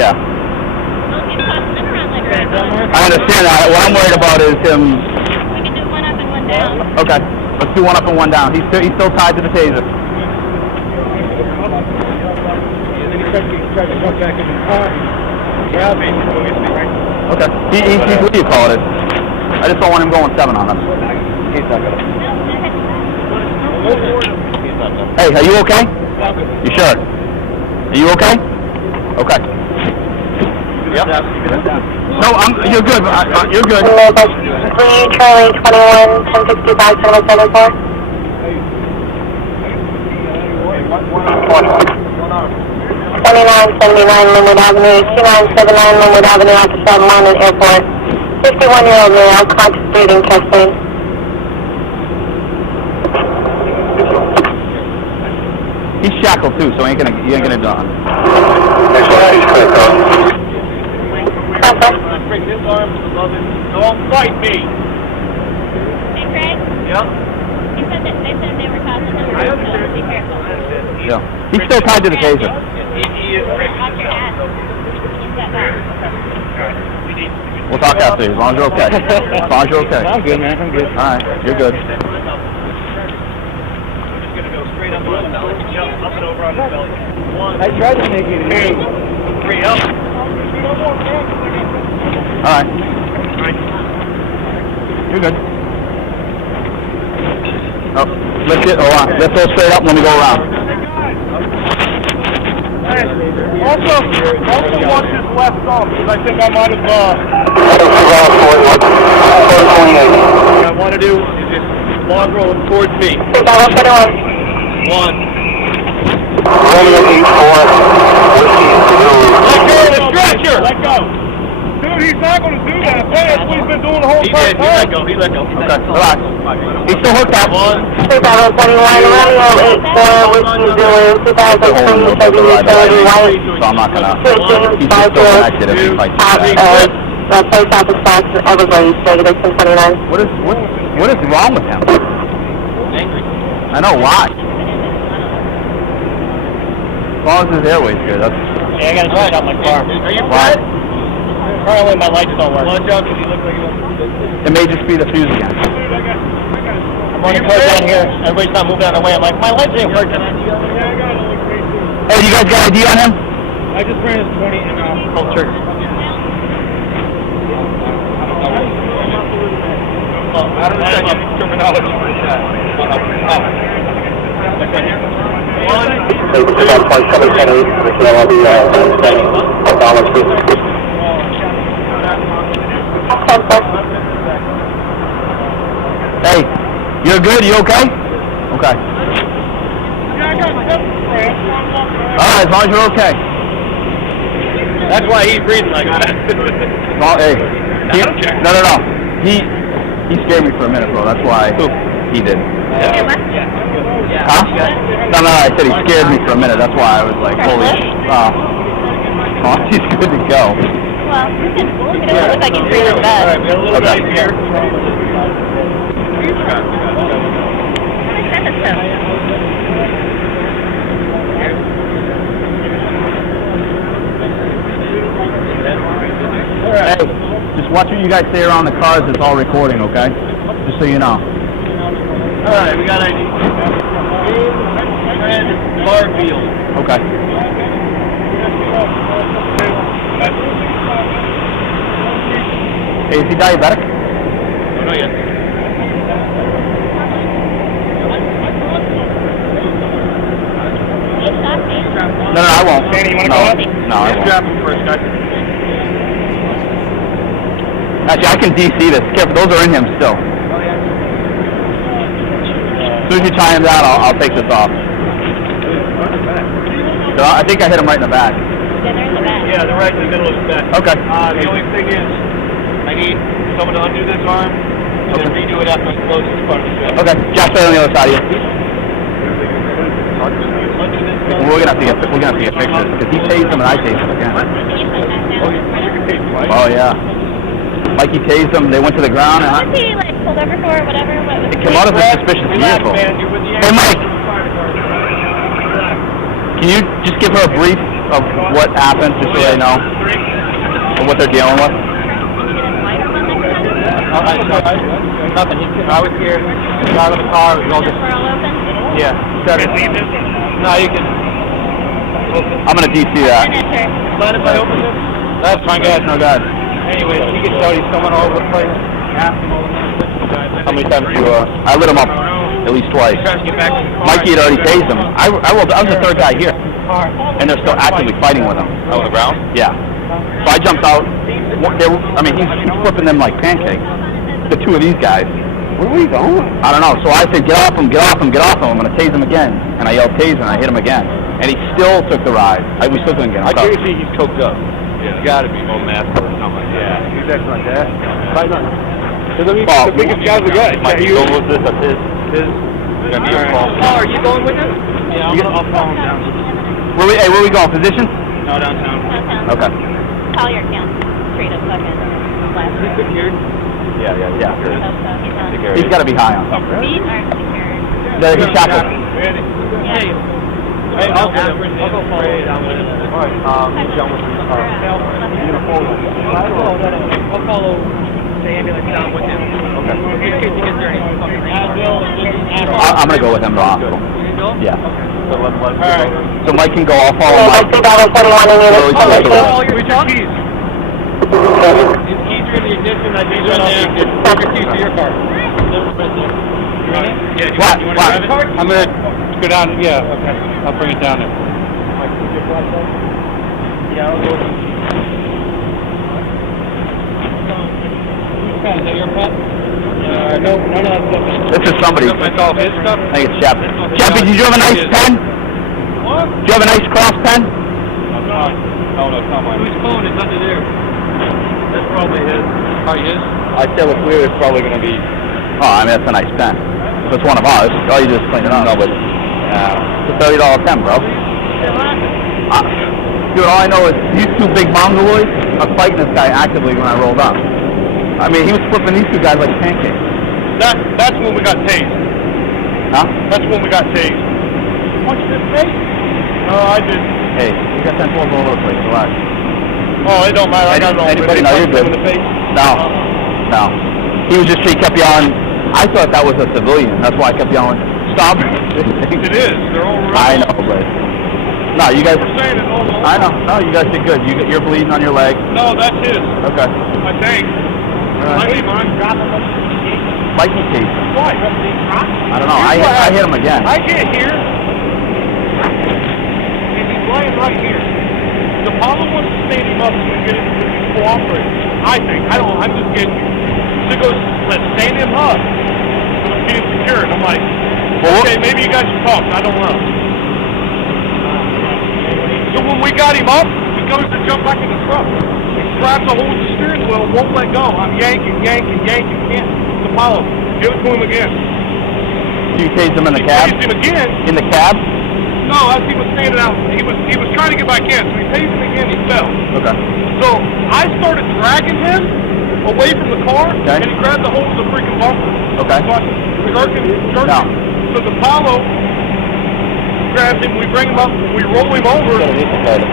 Yeah. I understand that. What I'm worried about is him. We can do one up and one down. Okay. Let's do one up and one down. He's still tied to the taser. Tried to jump back in the car and grab me. Okay. He's what do you call it? I just don't want him going 7 on us. He's not gonna. Hey, are you okay? You sure? Are you okay? Okay. Yep. No, you're good. You're good. Charlie 21, 1065, 774. 2979 Linwood Avenue, 2979 Linwood Avenue, Officer London Airport. 51-year-old male, conscious breathing, chest pain. He's shackled too, so you ain't gonna do it. Break his arms above it. Don't fight me. Hey, Craig? Yeah? They said they were causing them. I understand. Be careful. Yeah. He's still tied to the taser. He is Rick. Watch your hat. Step back. We'll talk after, as long as you're okay. As long as you're okay. I'm good, man. I'm good. All right, you're good. I'm just going to go straight up on the belly. Jump up and over on the belly. 1. I tried to make it 2. 3 up. All right. You're good. Oh, let's go straight up when we go around. Also watch his left thumb, because I think I might have, what I want to do is just log roll him towards me. 1. Let go of the stretcher! Let go! Dude, he's not going to do that. That's what he's been doing the whole time. He let go. Okay, relax. He's still hooked up. 2021 Romeo 84, whiskey Zulu, 2003 Chevy Utility White. So I'm not gonna. He's still connected if he fights back. Post Office Box, Everglades, Regular 1029. What is wrong with him? Angry. I know why. As long as his airway's good, that's. Yeah, I gotta check out my car. Are you Fred? Apparently my lights don't work. Watch out, because you look like you want to. It may just be the fuse again. I'm on the car down here. Everybody's not moving out of the way. I'm like, my lights ain't working. Hey, you guys got ID on him? I just ran his 20 and pulled trigger. I don't know terminology for that. Hey, you're good? You okay? Okay. Alright, as long as you're okay. That's why he's breathing like that. Well, hey. No. He scared me for a minute, bro. That's why he did. Huh? No, I said he scared me for a minute. That's why I was like, holy oh, he's good to go. Well, it doesn't look like he's breathing bad. Alright, we got a little bit here. Hey, just watch what you guys say around the cars. It's all recording, okay? Just so you know. Alright, we got ID. Fred Barfield. Okay. Hey, is he diabetic? Don't know yet. No, I won't. Danny, you want to go up? No, I won't. Grab him first, guys. Actually, I can DC this. Careful, those are in him still. As soon as you tie him down, I'll take this off. So I think I hit him right in the back. Yeah, they're in the back. Yeah, they're right in the middle of the back. Okay. The only thing is, I need someone to undo this arm and then redo it after I close this part of the strap. Okay. Jack's right on the other side of you. We're gonna have to get pictures because he tased him and I tased him again. Oh yeah. Mikey tased him. They went to the ground. What was he like pulled over for or whatever? What was It came out of a suspicious vehicle. Hey Mike, can you just give her a brief of what happened, just so they know, and what they're dealing with? Nothing. I was here. Got out of the car. It was all just. Yeah. No, you can. I'm gonna DC that. Mind if I open this? That's fine, guys. No, God. Anyway, you can tell he's coming all over the place. Ask him all the time. How many times you? I lit him up at least twice. Mikey had already tased him. I was the third guy here, and they're still actively fighting with him. On the ground? Yeah. So I jumped out. He's flipping them like pancakes. The two of these guys. Where are we going? I don't know. So I said, get off him, get off him, get off him. I'm going to tase him again. And I yelled taser, and I hit him again. And he still took the ride. We still couldn't get him. I guarantee he's coked up. Yeah. He's got to be on mask or something like that. Yeah. He's acting like that. Right on. Because I mean, Paul, the biggest guys we got. Might be going with this. That's his. It's going to be your fault. Paul, are you going with him? Yeah, I'll follow him down. Where we going? Position? No, downtown. Okay. Collier counts straight up fucking last. He's secured. Yeah. He's He's got to be high on something. Feet aren't secured. He's shackled. Hey, I'll go follow you down with him. All right, jump with him. I'll follow the ambulance down with him. Okay. In case he gets there and I'm going to go with him to the hospital. Yeah. All right. So Mike can go. I'll follow Mike. Where's your keys? His keys are in the ignition. I think they're in there. Take your keys to your car. Yeah, you want to drive it? I'm going to go down. Yeah, okay. I'll bring it down there. Yeah, I'll go. Is that your pet? No, none of that stuff. This is somebody. That's all his stuff? I think it's Chappie. Chappie, did you have a nice pen? What? Did you have a nice cross pen? No, it's not mine. Whose phone is under there? That's probably his. Oh, his? I said with Clear it's probably going to be... Oh, I mean, that's a nice pen. If it's one of ours, all you do is clean it up. No, but it's a $30 pen, bro. Dude, all I know is these two big mongoloids are fighting this guy actively when I rolled up. I mean, he was flipping these two guys like pancakes. That's when we got tased. Huh? That's when we got tased. Punch this face? No, I didn't. Hey, you got 10 balls all over the place, relax. Oh, it don't matter. I got it all. Anybody know you're good? In the face? No. He was just, he kept yelling. I thought that was a civilian. That's why I kept yelling, stop. It is. They're all running. I know, but... No, you guys... We're saying it all along. I know. No, you guys did good. You're bleeding on your leg. No, that's his. Okay. I think. I leave mine. Mikey Case. Why? I don't know. I hit him again. I get here. And he's laying right here. The Apollo wants to stand him up so we get him to cooperate. I think. I don't know. I'm just getting you. So he goes, let's stand him up. Let's get him secured. I'm like, okay, maybe you guys should talk. I don't know. So when we got him up, he goes to jump back in the truck. He grabs a hold of the steering wheel and won't let go. I'm yanking. Can't. It's Apollo. Give it to him again. You tased him in the cab? Tased him again. In the cab? No, as he was standing out, he was trying to get back in, so he tased him again, he fell. Okay. So I started dragging him away from the car, and he grabbed the hold of the freaking bumper. Okay. So I jerking. No. So the Apollo grabs him, we bring him up, we roll him over, and he starts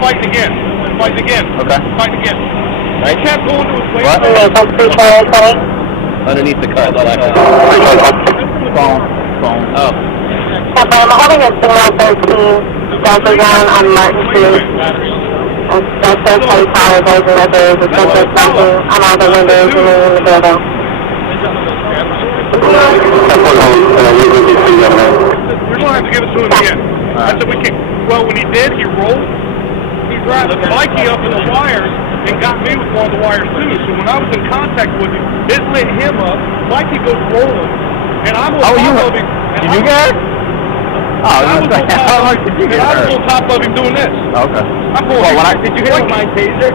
fighting again. Okay. Fighting again. He kept going to his way. What? Underneath the car. Phone. Oh. I'm holding a signal 13 southbound on Martin Street. That's the police apologizing that there is a suspect knocking on all the windows in the building. We're going to have to give it to him again. I said we can't. Well, when he did, he rolled. He grabbed Mikey up in the wires and got me with one of the wires too. So when I was in contact with him, it lit him up. Mikey goes rolling, and I'm Did you get it? I was gonna say, how much did you get I was hurt? on top of him doing this. Okay. I'm going, Did you hit him with my taser?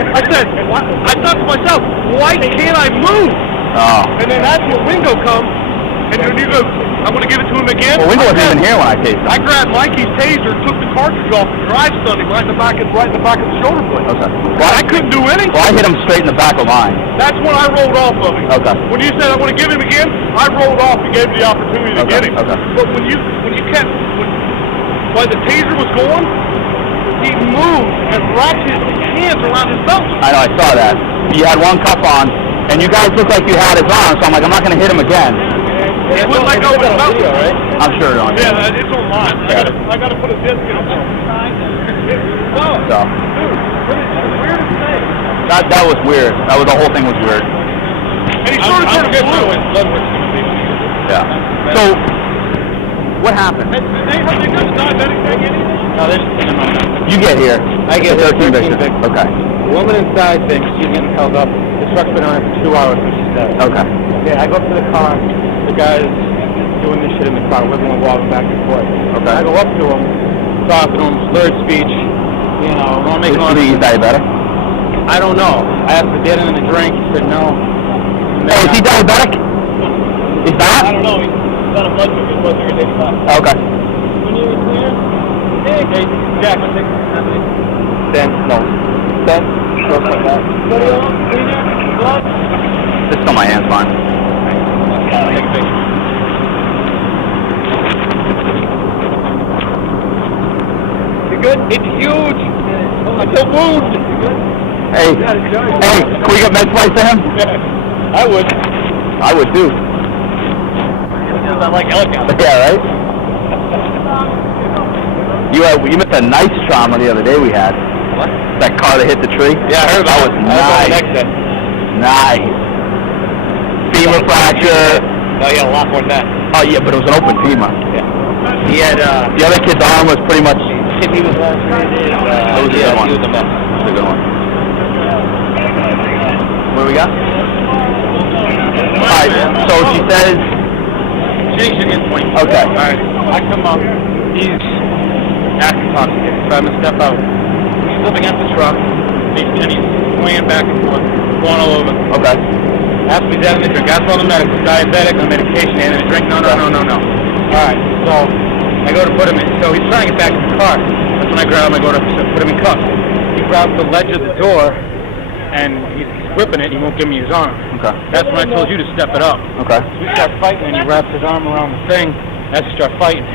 I said, I thought to myself, why can't I move? Oh. And then that's when Wingo comes, and then you go, I'm going to give it to him again. Well, Wingo wasn't even here when I tased him. I grabbed Mikey's taser, took the cartridge off, and drive stunned him right in the back of the shoulder blade. Okay. Well, I couldn't do anything. Well, I hit him straight in the back of mine. That's when I rolled off of him. Okay. When you said I want to give him again, I rolled off and gave him the opportunity to get him. Okay. But when you kept, while the taser was going, he moved and wrapped his hands around his belt. I know, I saw that. You had one cuff on, and you guys looked like you had his arm, so I'm like, I'm not going to hit him again. He wouldn't let go of his belt. Right? I'm sure it's on. Yeah, it's online. I gotta put a disc in it. So. That was weird. The whole thing was weird. And he sort of turned blue. Yeah. So, what happened? Did they got diabetic thing in it? No, there's You get here. I get 13 victims. Okay. The woman inside thinks she's getting held up. The truck's been on it for 2 hours, so she says. Okay. Okay, I go up to the car. The guy's doing this shit in the car, wiggling, wobbling back and forth. Okay. I go up to him, talking to him, slurred speech. You know, I want to make him Is he diabetic? I don't know. I asked to get him in a drink. He said no. Hey, is he diabetic? He's not? I don't know. He's got a blood sugar. His blood sugar's 85. Okay. When you were clear? Hey, Jack, I'll take it. 10? No. 10? Something like that. Just on my hands, fine. You good? It's huge. It's a wound. Hey, can we get med flights to him? I would. I would too. I like helicopters. Yeah, right? You missed a nice trauma the other day we had. What? That car that hit the tree? Yeah, I heard about that. Was nice. Femur fracture. No, he had a lot more than that. Oh yeah, but it was an open femur. Yeah. He had, the other kid's arm was pretty much... Kidney was lacerated. That was a good one. He was a mess. That was a good one. What do we got? Alright, so she says... She thinks she's getting 20. Okay. Alright, I come up. He's acting intoxicated, so I'm going to step out. He's up against the truck, and he's swaying back and forth, going all over. Okay. Asked me that in the drink. Asked all the medical. Diabetic, on medication, and in the drink. No. Alright, so I go to put him in. So he's trying to get back in the car. That's when I grab him. I go to put him in cuffs. He grabs the ledge of the door, and he's gripping it. He won't give me his arm. Okay. That's when I told you to step it up. Okay. So we start fighting, and he wraps his arm around the thing. As we start fighting,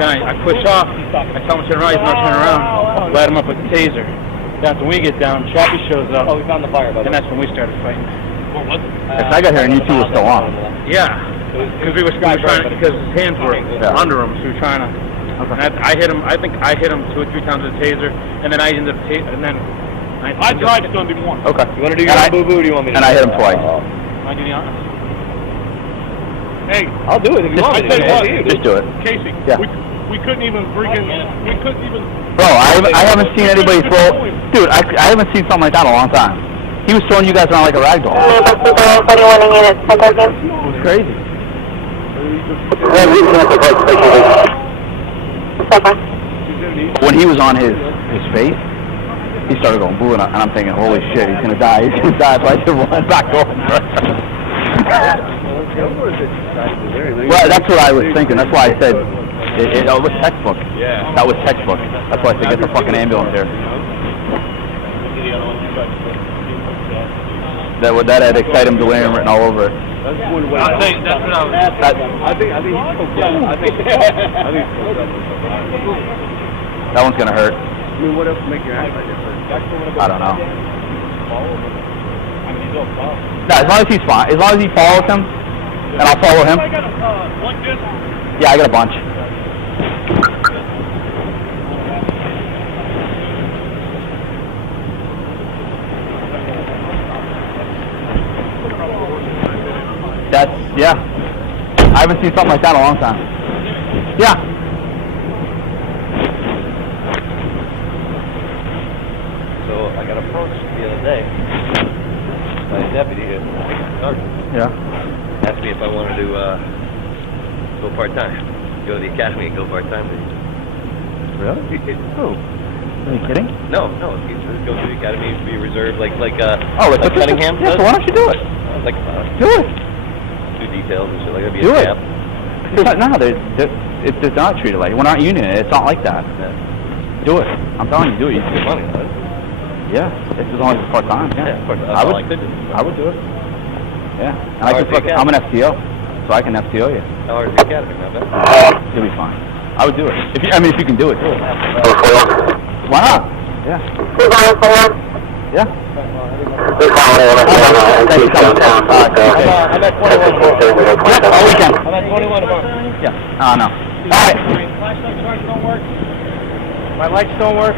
then I push off. I tell him to turn around. He's not turning around. Light him up with the taser. That's when we get down. Chappie shows up. Oh, we found the fire, and that's when we started fighting. What was it? I got here and you two were still on. Yeah, because we were trying to, because his hands were under him, so we were trying to. Okay. And I hit him. I think I hit him 2 or 3 times with a taser, and then I ended up and then I tried to stun him once. Okay. You want to do your boo boo? Or do you want me to? And I hit him twice. I do the honors. Hey, I'll do it if you want me to. Just do it. Casey. Yeah. We couldn't even freaking. We couldn't even. Bro, I haven't seen anybody throw. Dude, I haven't seen something like that in a long time. He was throwing you guys around like a rag doll. It was crazy. When he was on his face, he started going boo, and I'm thinking, holy shit, he's gonna die. He's gonna die. So I just run back over. Well, that's what I was thinking. That's why I said it was textbook. Yeah. That was textbook. That's why I said get the fucking ambulance here. That had excited him delirium written all over it. I think that's what I was. That one's gonna hurt. I mean, what else would make your act like this? I don't know. No, as long as he's fine. As long as he follows him, and I'll follow him. Yeah, I got a bunch. Yeah. I haven't seen something like that in a long time. Yeah. So I got approached the other day by a deputy here, sergeant. Yeah. Asked me if I wanted to go part-time. go to the academy and go part-time. Really? Who? Are you kidding? No, you just go to the academy, be reserved, like Oh, like Cunningham Yeah, does? so why don't you do it? Like, Do it. do details and shit like that. Be Do a it. camp. It does not treat it like, we're not union, it's not like that. Do it. I'm telling you, do it. You Good money, though. Yeah, it's as long as it's part-time, yeah. I could do. I would do it. Yeah. And I'm an FTO, so I can FTO you. How hard is the academy, not bad? You'll be fine. I would do it. If you can do it, do it. Why not? Yeah. Yeah. I'm at 21 All weekend. I'm at 21 tomorrow. Yeah. No. All right. My flashlight charge don't work. My lights don't work.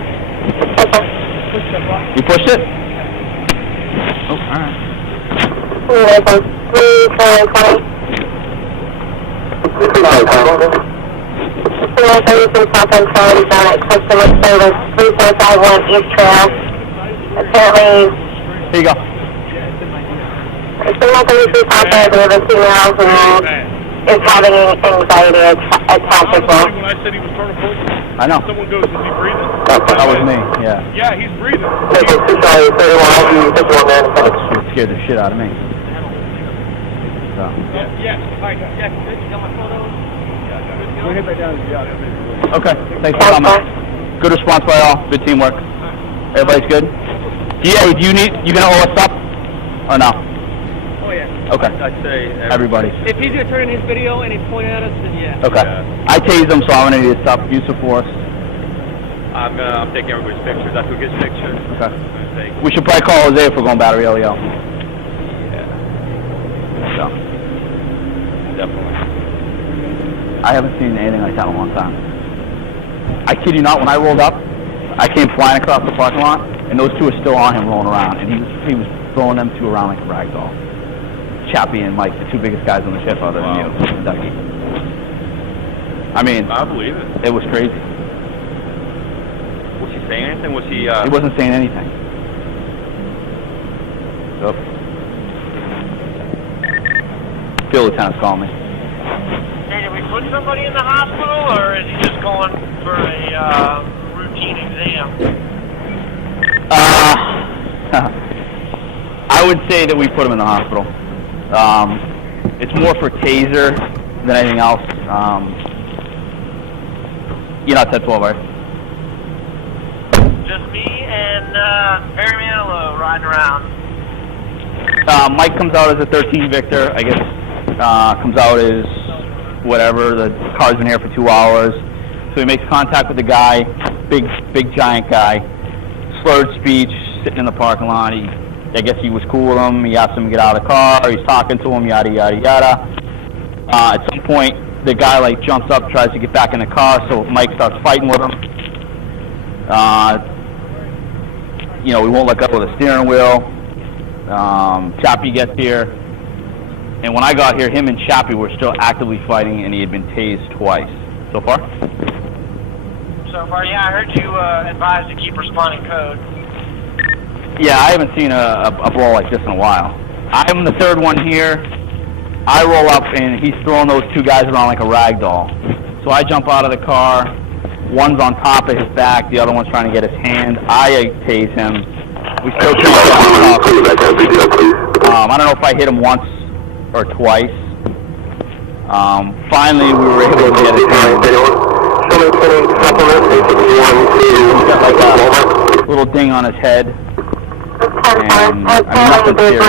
You pushed it? Oh, all right. Customer service 3451 East Trail. Apparently, Here you go. someone 33 Papa, we have a female who is having anxiety attack as well. When I said he was turning 40, I know. someone goes, is he breathing? That was me, yeah. Yeah, he's breathing. It scared the shit out of me. So. Yes. You got my photos? We'll hit that down. Okay, thanks for coming. Good response by all. Good teamwork. Everybody's good? Yeah, do you gonna owe us up? Or no? Oh, yeah. Okay. I'd say Everybody. If he's going to turn in his video and he's pointing at us, then yeah. Okay. I tased him, so I'm gonna need his stuff. Use of force. I'm taking everybody's pictures. I took his picture. Okay. We should probably call Jose if we're going battery LEO. Yeah. So. Definitely. I haven't seen anything like that in a long time. I kid you not, when I rolled up, I came flying across the parking lot, and those two are still on him rolling around, and he was throwing them two around like a rag doll. Chappie and Mike, the two biggest guys on the ship other than you, Kentucky. I mean, I believe it. It was crazy. Was he saying anything? Was he, He wasn't saying anything. So, Field lieutenant's calling me. Hey, did we put somebody in the hospital, or is he just going for a routine exam? I would say that we put him in the hospital. It's more for taser than anything else. You're not 10-12, right? Just me and Barry Manilow riding around. Mike comes out as a 13 Victor, I guess. Comes out as whatever. The car's been here for 2 hours. So he makes contact with the guy, big giant guy. Slurred speech, sitting in the parking lot. I guess he was cool with him. He asked him to get out of the car. He's talking to him, yada, yada, yada. At some point, the guy like jumps up, tries to get back in the car, so Mike starts fighting with him. We won't let go of the steering wheel. Chappie gets here. And when I got here, him and Chappie were still actively fighting, and he had been tased twice. So far? So far, yeah, I heard you advise to keep responding code. Yeah, I haven't seen a brawl like this in a while. I'm the third one here. I roll up, and he's throwing those two guys around like a rag doll. So I jump out of the car. One's on top of his back. The other one's trying to get his hand. I tase him. We still can't get him. I don't know if I hit him once or twice. Finally, we were able to get his hand. He's got like a little ding on his head. And nothing serious.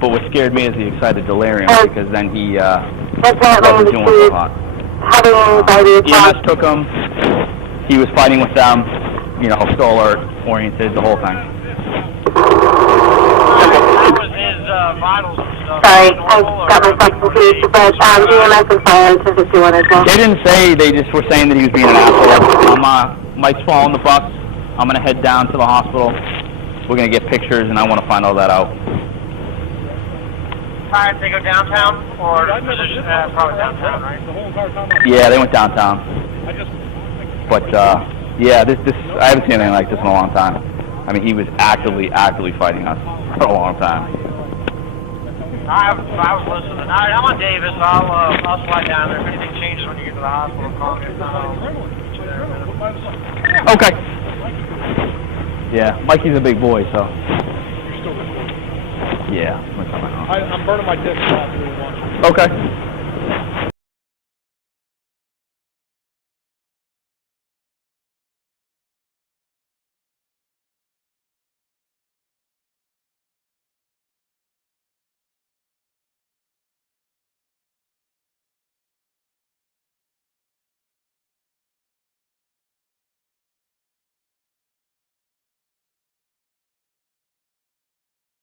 But what scared me is the excited delirium, because then he wasn't doing so hot. EMS took him. He was fighting with them. Still alert, oriented, the whole thing. How was his vitals and stuff? Sorry, I got myself confused, but EMS and fire to 51 as well. They didn't say, they just were saying that he was being an asshole. Mike's following the bus. I'm going to head down to the hospital. We're going to get pictures, and I want to find all that out. Alright, they go downtown, or probably downtown, right? Yeah, they went downtown. But, yeah, this I haven't seen anything like this in a long time. I mean, he was actively fighting us for a long time. I was listening. All right, I'm on Davis. I'll slide down there. If anything changes when you get to the hospital, call me. If not, I'll meet you there in a minute. Okay. Yeah, Mikey's a big boy, so. You're still recording. Yeah. I'm burning my disc off really much. Okay.